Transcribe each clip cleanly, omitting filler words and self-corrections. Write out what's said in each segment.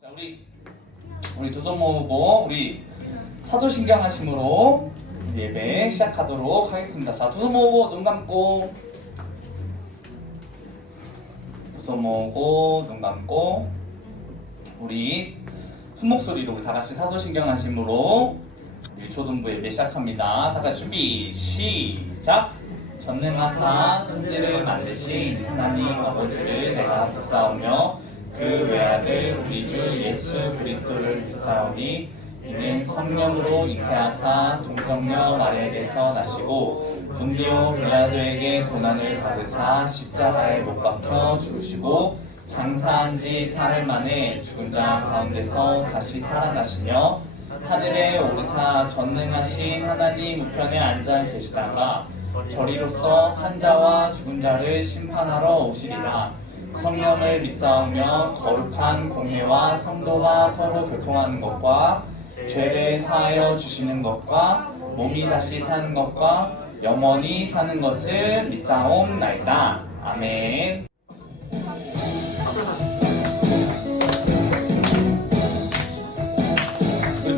자, 우리 두 손 모으고 우리 사도신경 하심으로 예배 시작하도록 하겠습니다. 자, 두 손 모으고 눈 감고, 두 손 모으고 눈 감고, 우리 큰 목소리로 우리 다 같이 사도신경 하심으로 우리 초등부 예배 시작합니다. 다 같이 준비 시작. 전능하사 천지를 만드신 하나님 아버지를 내가 믿사오며 그 외아들 우리 주 예수 그리스도를 믿사오니 이는 성령으로 잉태하사 동정녀 마리아에게서 나시고 본디오 빌라도에게 고난을 받으사 십자가에 못 박혀 죽으시고 장사한 지 사흘 만에 죽은 자 가운데서 다시 살아나시며 하늘에 오르사 전능하신 하나님 우편에 앉아 계시다가 저리로서 산자와 죽은 자를 심판하러 오시리라. 성령을 믿사오며 거룩한 공회와 성도가 서로 교통하는 것과 죄를 사하여 주시는 것과 몸이 다시 사는 것과 영원히 사는 것을 믿사옵나이다. 아멘.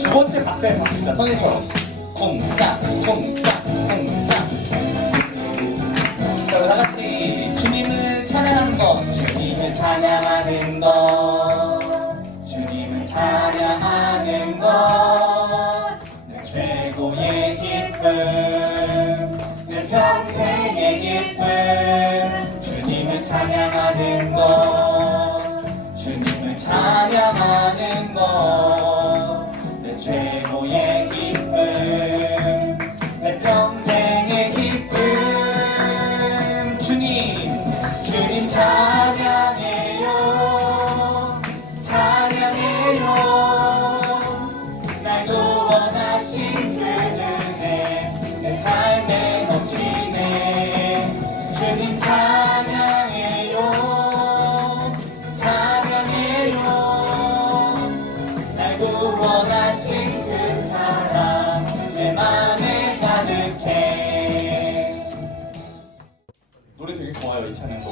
두 번째 박자의 박수자 선생님처럼 콩짝 콩짝 콩짝. 자, 다같이 주님을 찬양하는 것, 주님을 찬양하는 것, 주님을 찬양하는 것, 내 최고의 기쁨, 내 평생의 기쁨. 주님을 찬양하는 것, 주님을 찬양하는 것, 내 최고의 기쁨, 내 평생의 기쁨. 주님 찬양해요, 찬양해요. 날 구원하신 그 은혜 내 삶에 넘치네. 주님 찬양해요, 찬양해요. 날 구원하신 그 사랑 내 맘에 가득해. 노래 되게 좋아요, 이 찬양도.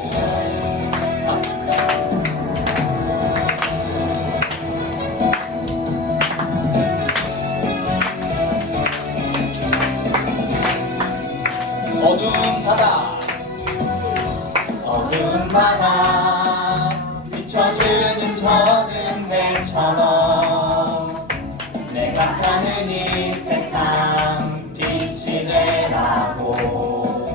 어두운 바다, 어두운 바다, 비춰주는 저는 내처럼 내가 사는 이 세상 빛이 되라고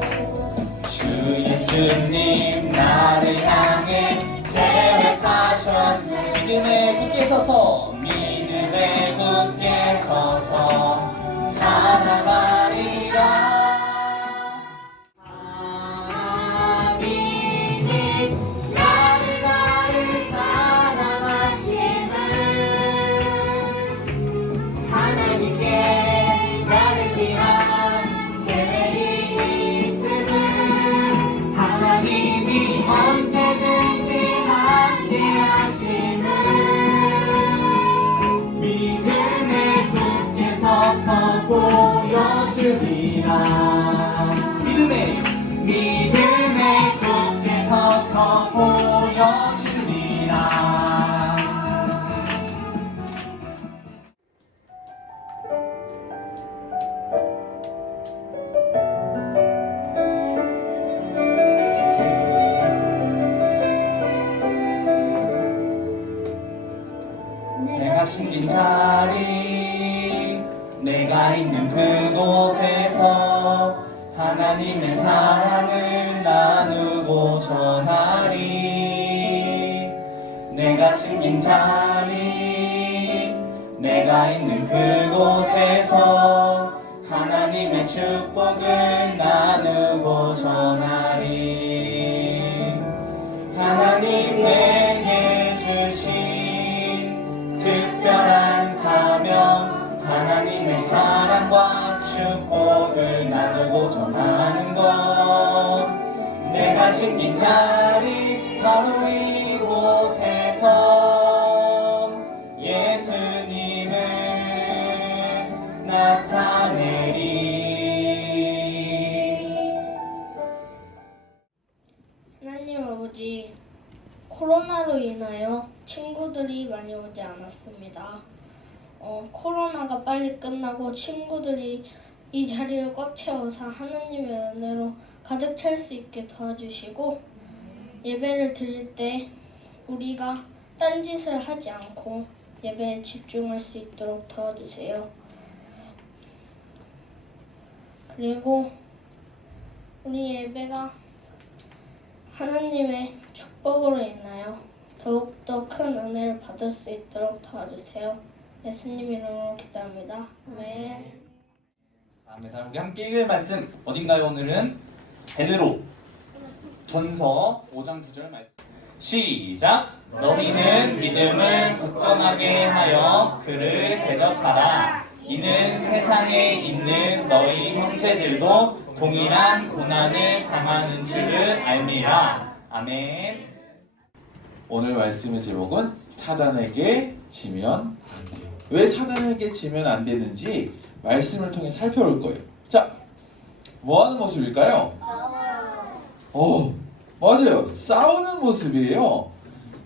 주 예수님 나를 향해 계획하셨네. 믿음에 굳게 서서, 믿음에 굳게 서서 살아가리라. 믿음에 굳게 서서 보여주리라. 내가 숨긴 자리, 내가 있는 그곳에서 하나님의 사랑을 나누고 전하리. 내가 숨긴 자리, 내가 있는 그곳에서 하나님의 축복을 나누고 전하리. 하나님 내게 주신 특별한 사명, 하나님의 사랑과 축복을 나누고 전하는 것. 내가 심긴 자리 바로 이곳에서 예수님을 나타내리. 하나님 아버지, 코로나로 인하여 친구들이 많이 오지 않았습니다. 코로나가 빨리 끝나고 친구들이 이 자리를 꽉 채워서 하나님의 은혜로 가득 찰 수 있게 도와주시고, 예배를 드릴 때 우리가 딴짓을 하지 않고 예배에 집중할 수 있도록 도와주세요. 그리고 우리 예배가 하나님의 축복으로 인하여 더욱더 큰 은혜를 받을 수 있도록 도와주세요. 예수님 이름으로 기도합니다. 아멘. 다음에 우리 함께 읽을 말씀 어딘가요? 오늘은 베드로 전서 5장 9절 말씀. 시작! 너희는 믿음을 굳건하게 하여 그를 대적하라. 이는 세상에 있는 너희 형제들도 동일한 고난을 당하는 줄을 알미라. 아멘. 오늘 말씀의 제목은 사단에게 지면 안 돼요. 왜 사단에게 지면 안 되는지 말씀을 통해 살펴볼 거예요. 자, 뭐 하는 모습일까요? 맞아요. 싸우는 모습이에요.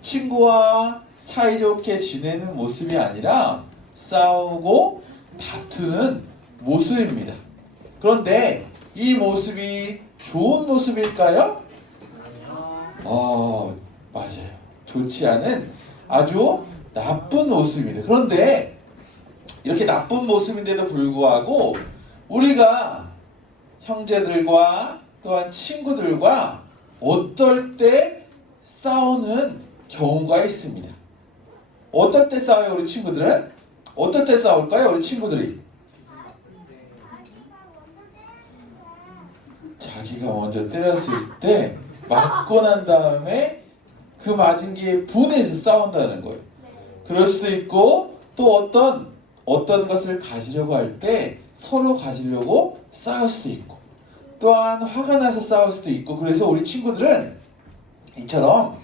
친구와 사이좋게 지내는 모습이 아니라 싸우고 다투는 모습입니다. 그런데 이 모습이 좋은 모습일까요? 맞아요. 좋지 않은 아주 나쁜 모습입니다. 그런데 이렇게 나쁜 모습인데도 불구하고 우리가 형제들과 또한 친구들과 어떨 때 싸우는 경우가 있습니다. 어떨 때 싸워요, 우리 친구들은? 어떨 때 싸울까요, 우리 친구들이? 자기가 먼저 때렸을 때 맞고 난 다음에 그 맞은 게 분해서 싸운다는 거예요. 그럴 수도 있고, 또 어떤 것을 가지려고 할 때 서로 가지려고 싸울 수도 있고, 또한 화가 나서 싸울 수도 있고. 그래서 우리 친구들은 이처럼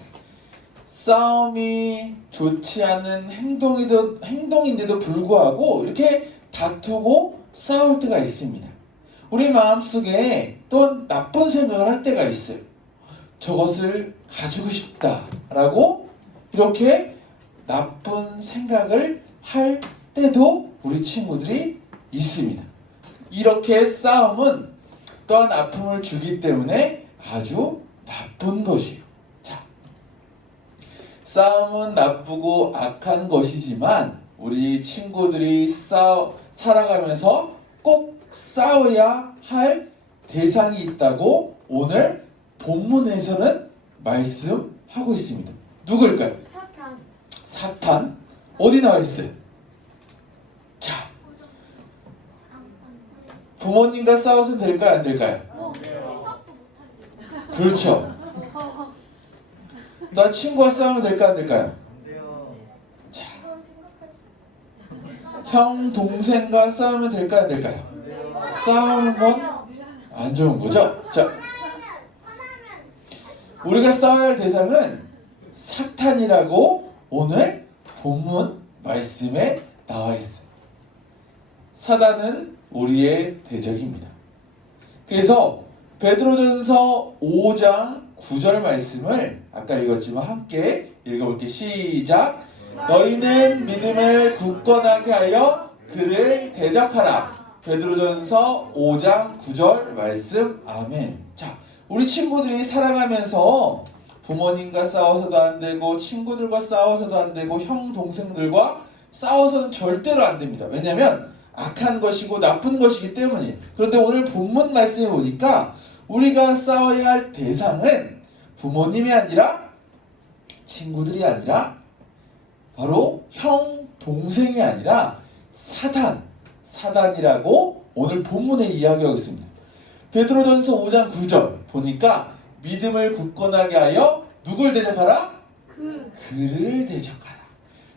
싸움이 좋지 않은 행동인데도 불구하고 이렇게 다투고 싸울 때가 있습니다. 우리 마음속에 또 나쁜 생각을 할 때가 있어요. 저것을 가지고 싶다라고 이렇게 나쁜 생각을 할 때도 우리 친구들이 있습니다. 이렇게 싸움은 또한 아픔을 주기 때문에 아주 나쁜 것이에요. 자, 싸움은 나쁘고 악한 것이지만 우리 친구들이 살아가면서 꼭 싸워야 할 대상이 있다고 오늘 본문에서는 말씀하고 있습니다. 누구일까요? 사탄. 어디 나와 있어요? 자, 부모님과 싸워서는 될까요, 안 될까요? 그렇죠. 나 친구와 싸우면 될까요, 안 될까요? 자, 형, 동생과 싸우면 될까요, 안 될까요? 싸우는 건 안 좋은 거죠? 자, 우리가 싸워야 할 대상은 사탄이라고 오늘 본문 말씀에 나와 있어요. 사단은 우리의 대적입니다. 그래서 베드로전서 5장 9절 말씀을 아까 읽었지만 함께 읽어볼게요. 시작! 너희는 믿음을 굳건하게 하여 그를 대적하라. 베드로전서 5장 9절 말씀. 아멘. 자, 우리 친구들이 살아가면서 부모님과 싸워서도 안 되고, 친구들과 싸워서도 안 되고, 형, 동생들과 싸워서는 절대로 안 됩니다. 왜냐하면 악한 것이고 나쁜 것이기 때문이에요. 그런데 오늘 본문 말씀에 보니까 우리가 싸워야 할 대상은 부모님이 아니라, 친구들이 아니라, 바로 형, 동생이 아니라 사단이라고 오늘 본문에 이야기하고 있습니다. 베드로전서 5장 9절 보니까 믿음을 굳건하게 하여 누굴 대적하라? 그를 대적하라.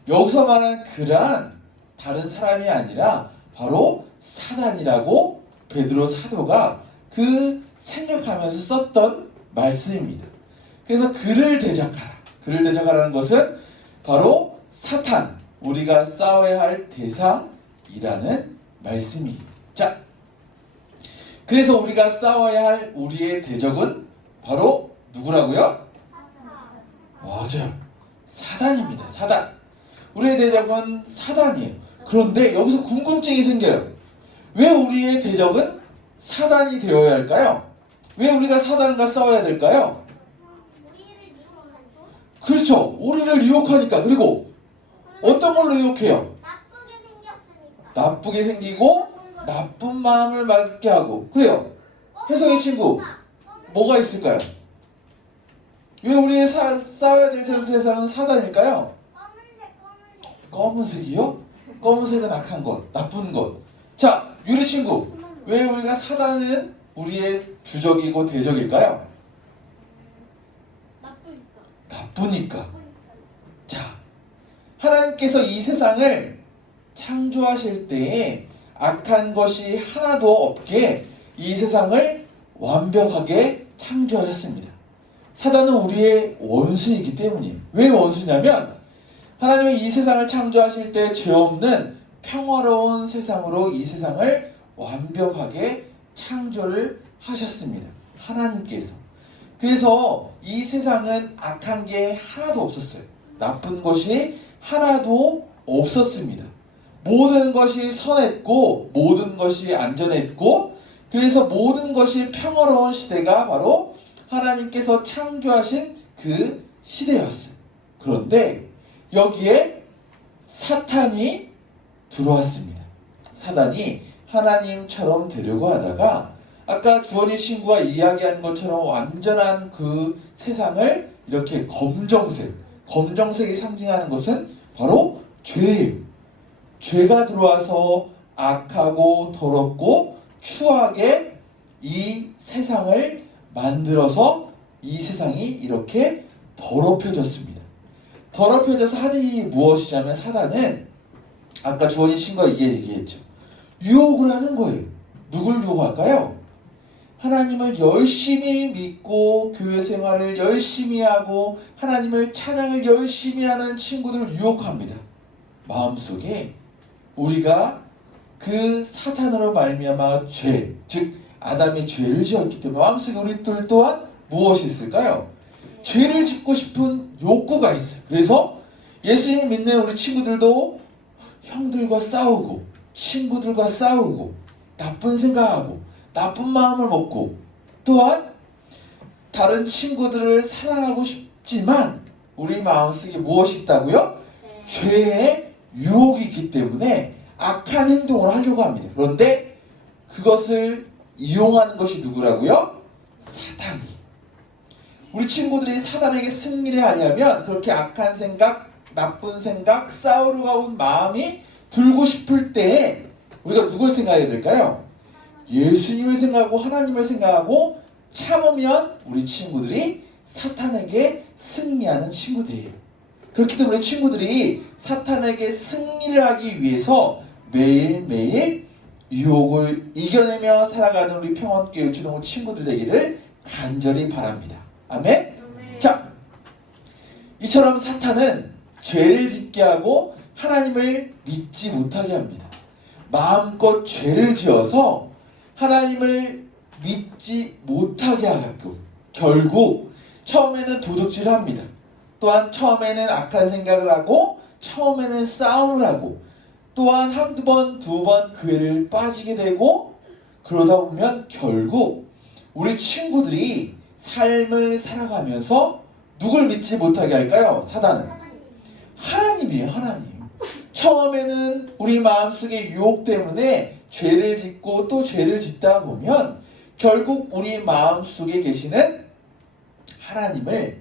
여기서 말하는 그란 다른 사람이 아니라 바로 사단이라고 베드로 사도가 그 생각하면서 썼던 말씀입니다. 그래서 그를 대적하라. 그를 대적하라는 것은 바로 사탄, 우리가 싸워야 할 대상이라는 말씀이에요. 자, 그래서 우리가 싸워야 할 우리의 대적은 바로 누구라고요? 맞아요. 사단입니다. 사단. 우리의 대적은 사단이에요. 그런데 여기서 궁금증이 생겨요. 왜 우리의 대적은 사단이 되어야 할까요? 왜 우리가 사단과 싸워야 될까요? 그렇죠. 우리를 유혹하니까. 그리고 어떤 걸로 유혹해요? 나쁘게 생겼으니까. 나쁘게 생기고 나쁜 마음을 갖게 하고. 그래요. 혜성이 친구, 뭐가 있을까요? 왜 우리의 싸워야 될 세상은 사단일까요? 검은색이요? 검은색은 악한 것, 나쁜 것. 자, 유리 친구, 왜 우리가 사단은 우리의 주적이고 대적일까요? 나쁘니까. 자, 하나님께서 이 세상을 창조하실 때에 악한 것이 하나도 없게 이 세상을 완벽하게 창조하셨습니다. 사단은 우리의 원수이기 때문이에요. 왜 원수냐면 하나님은 이 세상을 창조하실 때 죄 없는 평화로운 세상으로 이 세상을 완벽하게 창조를 하셨습니다. 하나님께서. 그래서 이 세상은 악한 게 하나도 없었어요. 나쁜 것이 하나도 없었습니다. 모든 것이 선했고 모든 것이 안전했고 그래서 모든 것이 평화로운 시대가 바로 하나님께서 창조하신 그 시대였어요. 그런데 여기에 사탄이 들어왔습니다. 사단이 하나님처럼 되려고 하다가 아까 주원이 친구가 이야기한 것처럼 완전한 그 세상을 이렇게 검정색이 상징하는 것은 바로 죄예요. 죄가 들어와서 악하고 더럽고 추하게 이 세상을 만들어서 이 세상이 이렇게 더럽혀졌습니다. 더럽혀져서 하는 일이 무엇이냐면 사단은 아까 주원이 친구가 이게 얘기했죠. 유혹을 하는 거예요. 누굴 유혹할까요? 하나님을 열심히 믿고 교회 생활을 열심히 하고 하나님을 찬양을 열심히 하는 친구들을 유혹합니다. 마음속에 우리가 그 사탄으로 말미암아 죄, 즉 아담이 죄를 지었기 때문에 마음속에 우리들 또한 무엇이 있을까요? 죄를 짓고 싶은 욕구가 있어요. 그래서 예수님 믿는 우리 친구들도 형들과 싸우고 친구들과 싸우고 나쁜 생각하고 나쁜 마음을 먹고 또한 다른 친구들을 사랑하고 싶지만 우리 마음속에 무엇이 있다고요? 죄의 유혹이 있기 때문에 악한 행동을 하려고 합니다. 그런데 그것을 이용하는 것이 누구라고요? 사단이. 우리 친구들이 사단에게 승리를 하려면 그렇게 악한 생각, 나쁜 생각, 싸우려고 하는 마음이 들고 싶을 때에 우리가 누굴 생각해야 될까요? 예수님을 생각하고 하나님을 생각하고 참으면 우리 친구들이 사탄에게 승리하는 친구들이에요. 그렇기 때문에 친구들이 사탄에게 승리를 하기 위해서 매일매일 유혹을 이겨내며 살아가는 우리 평원교회 주동호 친구들 되기를 간절히 바랍니다. 아멘? 자, 이처럼 사탄은 죄를 짓게 하고 하나님을 믿지 못하게 합니다. 마음껏 죄를 지어서 하나님을 믿지 못하게 하고 결국 처음에는 도둑질을 합니다. 또한 처음에는 악한 생각을 하고 처음에는 싸움을 하고 또한 한두 번, 두 번 교회를 빠지게 되고 그러다 보면 결국 우리 친구들이 삶을 살아가면서 누굴 믿지 못하게 할까요? 사단은 하나님이에요. 하나님. 처음에는 우리 마음속의 유혹 때문에 죄를 짓고 또 죄를 짓다 보면 결국 우리 마음속에 계시는 하나님을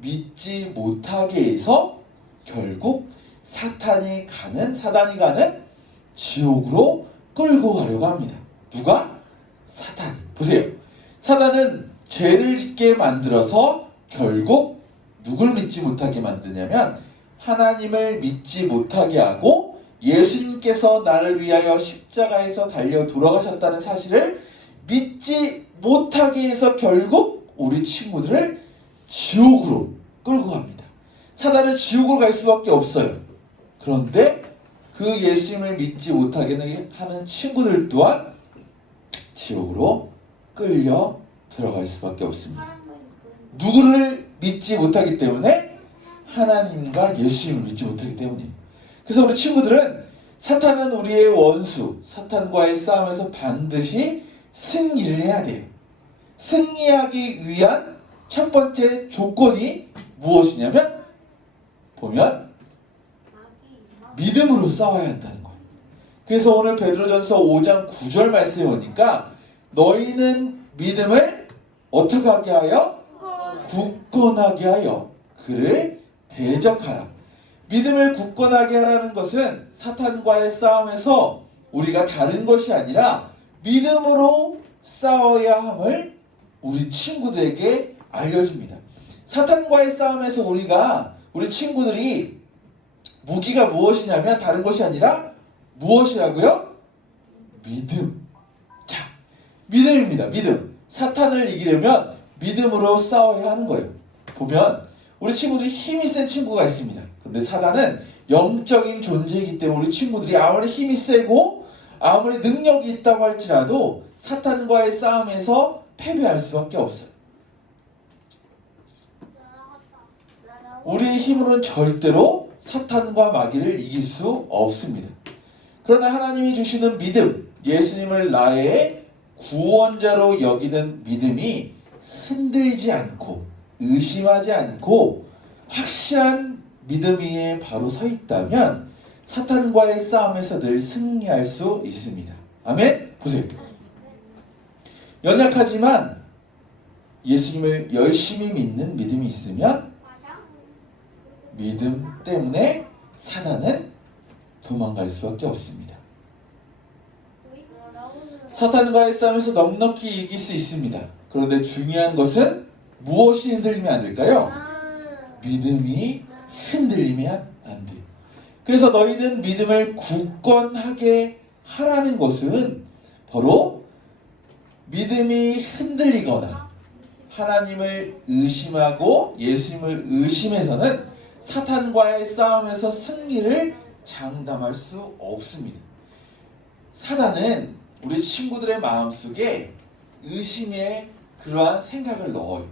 믿지 못하게 해서 결국 사단이 가는 지옥으로 끌고 가려고 합니다. 누가? 사단이. 보세요. 사단은 죄를 짓게 만들어서 결국 누굴 믿지 못하게 만드냐면 하나님을 믿지 못하게 하고 예수님께서 나를 위하여 십자가에서 달려 돌아가셨다는 사실을 믿지 못하게 해서 결국 우리 친구들을 지옥으로 끌고 갑니다. 사단은 지옥으로 갈 수밖에 없어요. 그런데 그 예수님을 믿지 못하게 하는 친구들 또한 지옥으로 끌려 들어갈 수밖에 없습니다. 누구를 믿지 못하기 때문에 하나님과 예수님을 믿지 못하기 때문이에요. 그래서 우리 친구들은 사탄은 우리의 원수, 사탄과의 싸움에서 반드시 승리를 해야 돼요. 승리하기 위한 첫 번째 조건이 무엇이냐면 보면 믿음으로 싸워야 한다는 거예요. 그래서 오늘 베드로전서 5장 9절 말씀에 보니까 너희는 믿음을 어떻게 하게 하여? 굳건하게 하여 그를 대적하라. 믿음을 굳건하게 하라는 것은 사탄과의 싸움에서 우리가 다른 것이 아니라 믿음으로 싸워야 함을 우리 친구들에게 알려줍니다. 사탄과의 싸움에서 우리 친구들이 무기가 무엇이냐면 다른 것이 아니라 무엇이라고요? 믿음. 자, 믿음입니다. 믿음. 사탄을 이기려면 믿음으로 싸워야 하는 거예요. 보면 우리 친구들이 힘이 센 친구가 있습니다. 근데 사단은 영적인 존재이기 때문에 우리 친구들이 아무리 힘이 세고 아무리 능력이 있다고 할지라도 사탄과의 싸움에서 패배할 수밖에 없어요. 우리의 힘으로는 절대로 사탄과 마귀를 이길 수 없습니다. 그러나 하나님이 주시는 믿음, 예수님을 나의 구원자로 여기는 믿음이 흔들리지 않고 의심하지 않고 확실한 믿음 위에 바로 서 있다면 사탄과의 싸움에서 늘 승리할 수 있습니다. 아멘? 보세요. 연약하지만 예수님을 열심히 믿는 믿음이 있으면 믿음 때문에 사단은 도망갈 수밖에 없습니다. 사탄과의 싸움에서 넉넉히 이길 수 있습니다. 그런데 중요한 것은 무엇이 흔들리면 안 될까요? 믿음이 흔들리면 안 돼요. 그래서 너희는 믿음을 굳건하게 하라는 것은 바로 믿음이 흔들리거나 하나님을 의심하고 예수님을 의심해서는 사탄과의 싸움에서 승리를 장담할 수 없습니다. 사단은 우리 친구들의 마음속에 의심의 그러한 생각을 넣어요.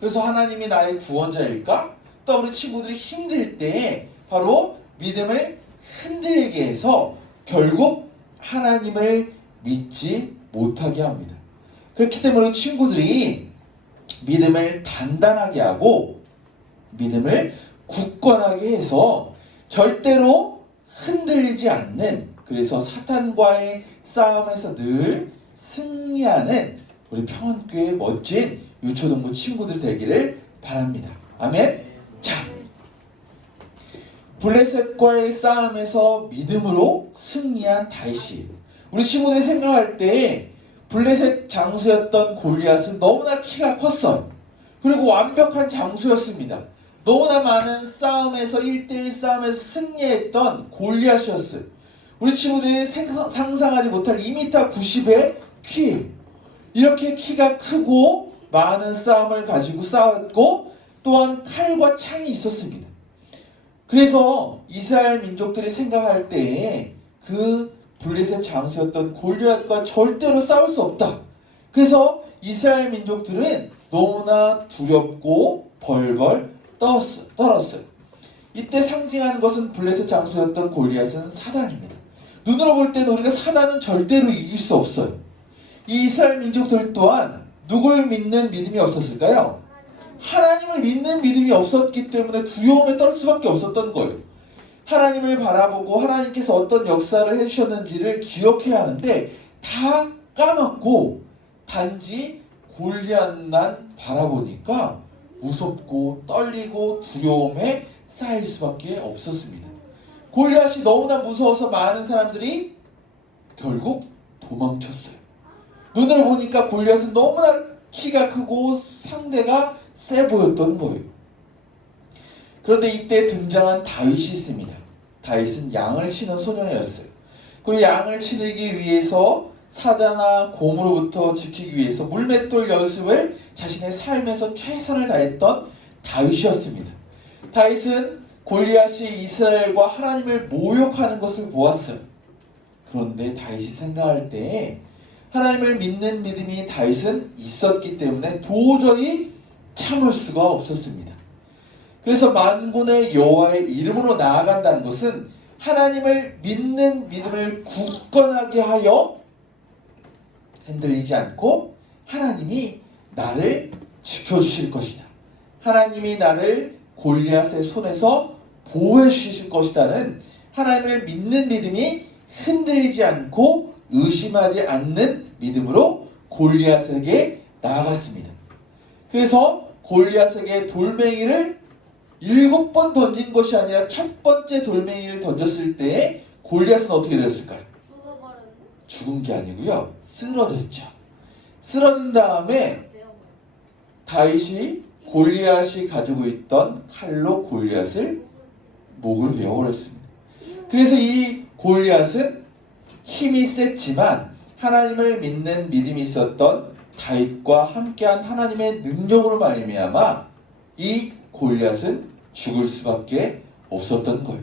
그래서 하나님이 나의 구원자일까? 또 우리 친구들이 힘들 때 바로 믿음을 흔들리게 해서 결국 하나님을 믿지 못하게 합니다. 그렇기 때문에 친구들이 믿음을 단단하게 하고 믿음을 굳건하게 해서 절대로 흔들리지 않는, 그래서 사탄과의 싸움에서 늘 승리하는 우리 평안교회의 멋진 유초동부 친구들 되기를 바랍니다. 아멘. 자, 블레셋과의 싸움에서 믿음으로 승리한 다윗이, 우리 친구들이 생각할 때 블레셋 장수였던 골리앗은 너무나 키가 컸어요. 그리고 완벽한 장수였습니다. 너무나 많은 싸움에서 1대1 싸움에서 승리했던 골리앗이었어요. 우리 친구들이 상상하지 못할 2m 90의 키, 이렇게 키가 크고 많은 싸움을 가지고 싸웠고 또한 칼과 창이 있었습니다. 그래서 이스라엘 민족들이 생각할 때에 그 블레셋 장수였던 골리앗과 절대로 싸울 수 없다. 그래서 이스라엘 민족들은 너무나 두렵고 벌벌 떨었어요. 이때 상징하는 것은 블레셋 장수였던 골리앗은 사단입니다. 눈으로 볼 때는 우리가 사단은 절대로 이길 수 없어요. 이 이스라엘 민족들 또한 누굴 믿는 믿음이 없었을까요? 하나님을 믿는 믿음이 없었기 때문에 두려움에 떨 수밖에 없었던 거예요. 하나님을 바라보고 하나님께서 어떤 역사를 해주셨는지를 기억해야 하는데 다 까먹고 단지 골리앗만 바라보니까 무섭고 떨리고 두려움에 쌓일 수밖에 없었습니다. 골리앗이 너무나 무서워서 많은 사람들이 결국 도망쳤어요. 눈으로 보니까 골리앗은 너무나 키가 크고 상대가 세 보였던 거예요. 그런데 이때 등장한 다윗이 있습니다. 다윗은 양을 치는 소년이었어요. 그리고 양을 치기 위해서 사자나 곰으로부터 지키기 위해서 물맷돌 연습을 자신의 삶에서 최선을 다했던 다윗이었습니다. 다윗은 골리앗이 이스라엘과 하나님을 모욕하는 것을 보았어요. 그런데 다윗이 생각할 때에 하나님을 믿는 믿음이 다윗은 있었기 때문에 도저히 참을 수가 없었습니다. 그래서 만군의 여호와의 이름으로 나아간다는 것은 하나님을 믿는 믿음을 굳건하게 하여 흔들리지 않고 하나님이 나를 지켜주실 것이다. 하나님이 나를 골리앗의 손에서 보호해 주실 것이다는 하나님을 믿는 믿음이 흔들리지 않고 의심하지 않는 믿음으로 골리앗에게 나아갔습니다. 그래서 골리앗에게 돌멩이를 7번 던진 것이 아니라 첫 번째 돌멩이를 던졌을 때 골리앗은 어떻게 되었을까요? 죽어버렸네. 죽은 게 아니고요. 쓰러졌죠. 쓰러진 다음에 다윗이 골리앗이 가지고 있던 칼로 골리앗을 목을 베어버렸습니다. 그래서 이 골리앗은 힘이 셌지만 하나님을 믿는 믿음이 있었던 다윗과 함께한 하나님의 능력으로 말미암아 이 골리앗은 죽을 수밖에 없었던 거예요.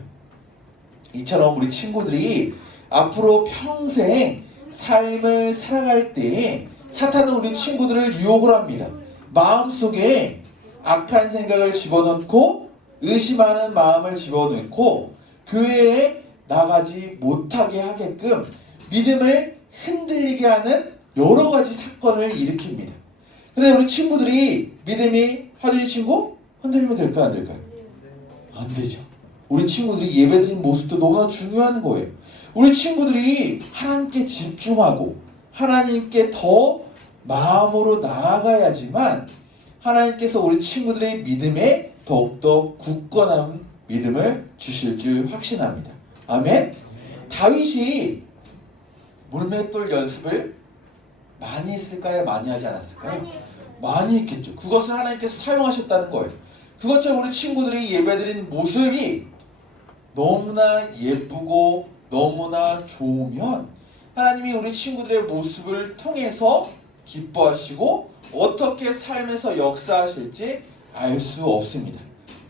이처럼 우리 친구들이 앞으로 평생 삶을 살아갈 때에 사탄은 우리 친구들을 유혹을 합니다. 마음속에 악한 생각을 집어넣고 의심하는 마음을 집어넣고 교회에 나가지 못하게 하게끔 믿음을 흔들리게 하는 여러 가지 사건을 일으킵니다. 근데 우리 친구들이 믿음이 하준이 친구 흔들리면 될까요? 안 될까요? 안 되죠. 우리 친구들이 예배드리는 모습도 너무나 중요한 거예요. 우리 친구들이 하나님께 집중하고 하나님께 더 마음으로 나아가야지만 하나님께서 우리 친구들의 믿음에 더욱더 굳건한 믿음을 주실 줄 확신합니다. 아멘. 다윗이 물맷돌 연습을 많이 했을까요? 많이 하지 않았을까요? 많이 했겠죠. 그것을 하나님께서 사용하셨다는 거예요. 그것처럼 우리 친구들이 예배드린 모습이 너무나 예쁘고 너무나 좋으면 하나님이 우리 친구들의 모습을 통해서 기뻐하시고 어떻게 삶에서 역사하실지 알 수 없습니다.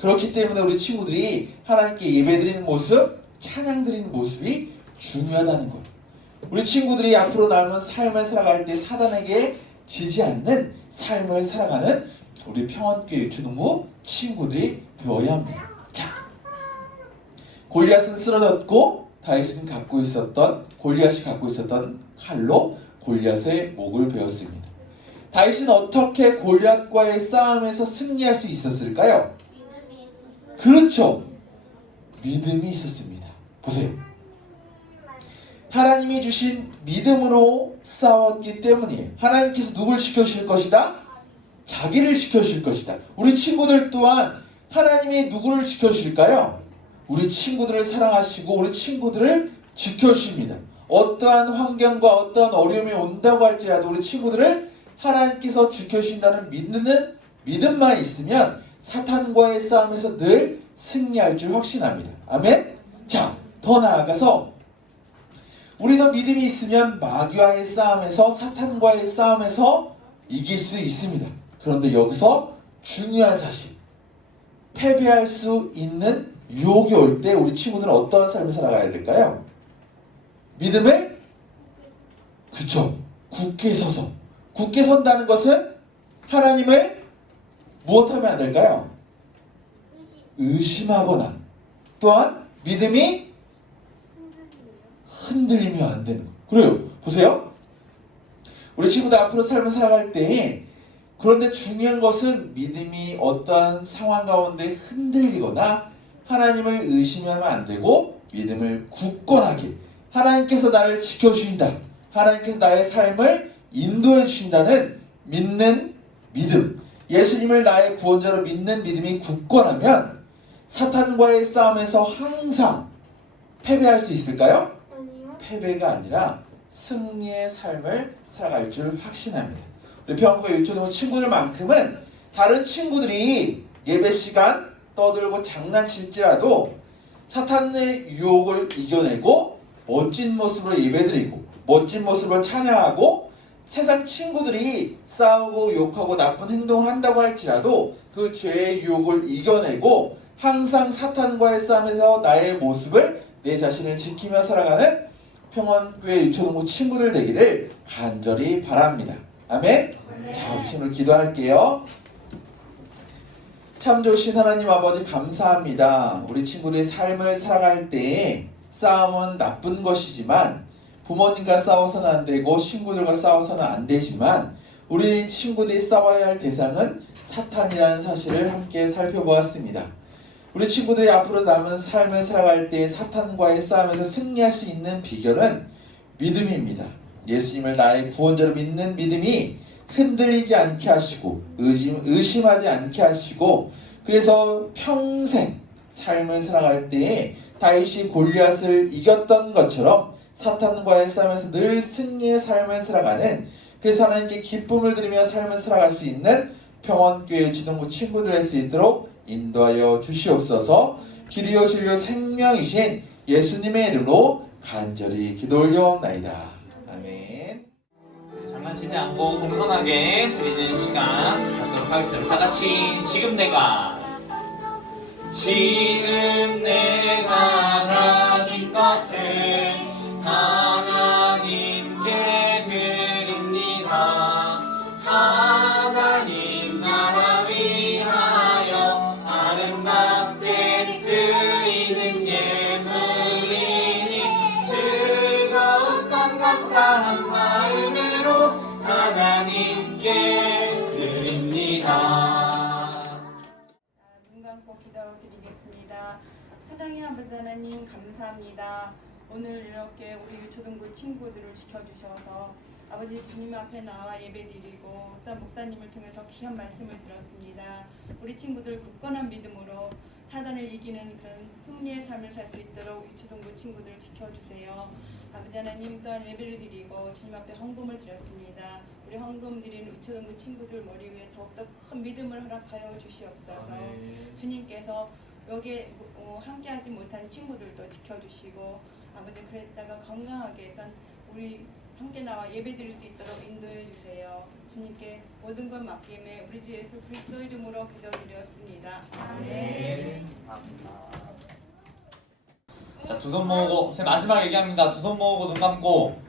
그렇기 때문에 우리 친구들이 하나님께 예배드리는 모습, 찬양드리는 모습이 중요하다는 거예요. 우리 친구들이 앞으로 남은 삶을 살아갈 때 사단에게 지지 않는 삶을 살아가는 우리 평안교회 유초동부 친구들이 되어야 합니다. 자, 골리앗은 쓰러졌고 다윗은 골리앗이 갖고 있었던 칼로 골리앗의 목을 베었습니다. 다윗은 어떻게 골리앗과의 싸움에서 승리할 수 있었을까요? 믿음이 있었어요. 그렇죠. 믿음이 있었습니다. 보세요. 하나님이 주신 믿음으로 싸웠기 때문이에요. 하나님께서 누굴 지켜주실 것이다? 자기를 지켜주실 것이다. 우리 친구들 또한 하나님이 누구를 지켜주실까요? 우리 친구들을 사랑하시고 우리 친구들을 지켜주십니다. 어떠한 환경과 어떠한 어려움이 온다고 할지라도 우리 친구들을 하나님께서 지켜주신다는 믿는 믿음만 있으면 사탄과의 싸움에서 늘 승리할 줄 확신합니다. 아멘? 자, 더 나아가서 우리도 믿음이 있으면 마귀와의 싸움에서 사탄과의 싸움에서 이길 수 있습니다. 그런데 여기서 중요한 사실, 패배할 수 있는 유혹이 올 때 우리 친구들은 어떠한 삶을 살아가야 될까요? 믿음을 그쵸, 굳게 서서. 굳게 선다는 것은 하나님을 무엇하면 안 될까요? 의심하거나 또한 믿음이 흔들리면 안 되는 거예요. 그래요. 보세요. 우리 친구들 앞으로 삶을 살아갈 때 그런데 중요한 것은 믿음이 어떠한 상황 가운데 흔들리거나 하나님을 의심하면 안 되고 믿음을 굳건하게 하나님께서 나를 지켜주신다. 하나님께서 나의 삶을 인도해 주신다는 믿는 믿음. 예수님을 나의 구원자로 믿는 믿음이 굳건하면 사탄과의 싸움에서 항상 패배할 수 있을까요? 아니요. 패배가 아니라 승리의 삶을 살아갈 줄 확신합니다. 우리 평안교회 유초동 친구들만큼은 다른 친구들이 예배 시간 떠들고 장난칠지라도 사탄의 유혹을 이겨내고 멋진 모습으로 예배드리고 멋진 모습으로 찬양하고 세상 친구들이 싸우고 욕하고 나쁜 행동을 한다고 할지라도 그 죄의 유혹을 이겨내고 항상 사탄과의 싸움에서 나의 모습을 내 자신을 지키며 살아가는 평안교회 유초동부 친구들 되기를 간절히 바랍니다. 아멘. 자, 우리 친구들 기도할게요. 참 좋으신 하나님 아버지 감사합니다. 우리 친구들이 삶을 살아갈 때에 싸움은 나쁜 것이지만 부모님과 싸워서는 안 되고 친구들과 싸워서는 안 되지만 우리 친구들이 싸워야 할 대상은 사탄이라는 사실을 함께 살펴보았습니다. 우리 친구들이 앞으로 남은 삶을 살아갈 때 사탄과의 싸움에서 승리할 수 있는 비결은 믿음입니다. 예수님을 나의 구원자로 믿는 믿음이 흔들리지 않게 하시고 의심하지 않게 하시고 그래서 평생 삶을 살아갈 때에 다윗이 골리앗을 이겼던 것처럼 사탄과의 싸움에서 늘 승리의 삶을 살아가는 그래서 하나님께 기쁨을 드리며 삶을 살아갈 수 있는 평원교회 주동부 친구들 할 수 있도록 인도하여 주시옵소서. 길이요 진리요 생명이신 예수님의 이름으로 간절히 기도 올려옵나이다. 아멘. 장난치지 않고 공손하게 드리는 시간 갖도록 하겠습니다. 다 같이 지금 내가 가진 것을 하나님께 드립니다. 하나님 나라 위하여 아름답게 쓰이는 예물이니 즐거운 맘 감사한 마음으로 하나님께 드립니다. 눈 감고 기도드리겠습니다. 사랑의 아버지 하나님 감사합니다. 오늘 이렇게 우리 유초등부 친구들을 지켜주셔서 아버지 주님 앞에 나와 예배드리고 또 목사님을 통해서 귀한 말씀을 들었습니다. 우리 친구들 굳건한 믿음으로 사단을 이기는 그런 승리의 삶을 살 수 있도록 유초등부 친구들을 지켜주세요. 아버지 하나님 또한 예배를 드리고 주님 앞에 헌금을 드렸습니다. 우리 헌금 드리는 유초등부 친구들 머리 위에 더욱더 큰 믿음을 허락하여 주시옵소서. 주님께서 여기에 함께하지 못한 친구들도 지켜주시고 아버지 그랬다가 건강하게 일단 우리 함께 나와 예배드릴 수 있도록 인도해 주세요. 주님께 모든 것 맡김에 우리 주 예수 그리스도 이름으로 기도드렸습니다. 아멘. 자, 두 손 모으고 선생님 마지막 얘기합니다. 두 손 모으고 눈 감고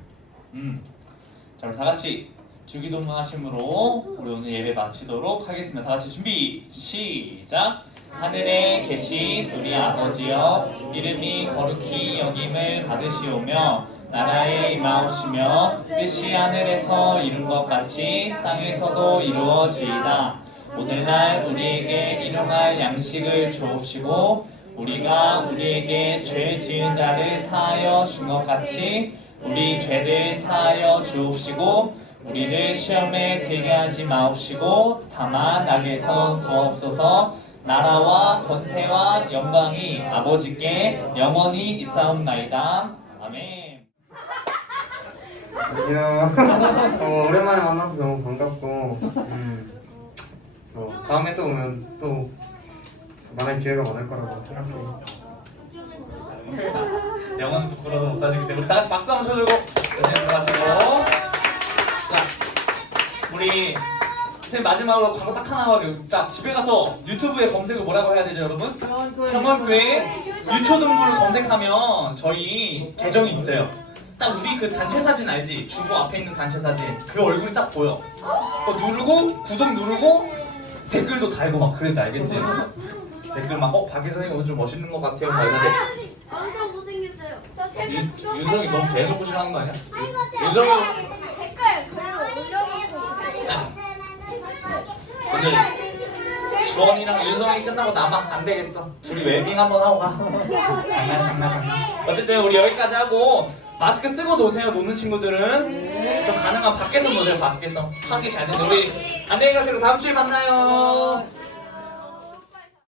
자, 우리 다 같이 주기도문 하심으로 우리 오늘 예배 마치도록 하겠습니다. 다 같이 준비 시작. 하늘에 계신 우리 아버지여 이름이 거룩히 여김을 받으시오며 나라에 임하오시며 뜻이 하늘에서 이룬 것 같이 땅에서도 이루어지이다. 오늘날 우리에게 일용할 양식을 주옵시고 우리가 우리에게 죄 지은 자를 사하여 준 것 같이 우리 죄를 사하여 주옵시고 우리를 시험에 들게 하지 마옵시고 다만 악에서 구하옵소서. 나라와 권세와 영광이 아버지께 영원히 있사옵나이다. 아멘. 안녕. 오랜만에 만나서 너무 반갑고 다음에 또 오면 또 만날 기회가 많을 거라고 생각해요. 영원 부끄러워서 못하시기 때문에 다 같이 박수 한번 쳐주고 열심히 들어가시고 자 우리 선생님 마지막으로 광고 딱 하나 하고 자 집에 가서 유튜브에 검색을 뭐라고 해야 되죠 여러분? 평원교회 유초등부를 검색하면 저희 계정이 있어요. 딱 우리 그 단체 사진 알지? 주보 앞에 있는 단체 사진 그 얼굴이 딱 보여. 그거 누르고 구독 누르고 댓글도 달고 막 그래도 알겠지? 댓글 막 박희 선생님 오늘 좀 멋있는 것 같아요 막 이러는데 엄청 못생겼어요. 저 윤성이 너무 대놓고 싫어하는 거 아니야? 윤성이 댓글 그리고 올려놓고 오늘 주원이랑 윤성이 끝나고 남아 안 되겠어. 둘이 웨빙 한번 하고 가. 장난. 어쨌든 우리 여기까지 하고 마스크 쓰고 노세요. 노는 친구들은 좀 가능한 밖에서 노세요. 밖에서 환기 잘 되는데 우리 안녕히 가세요. 다음 주에 만나요.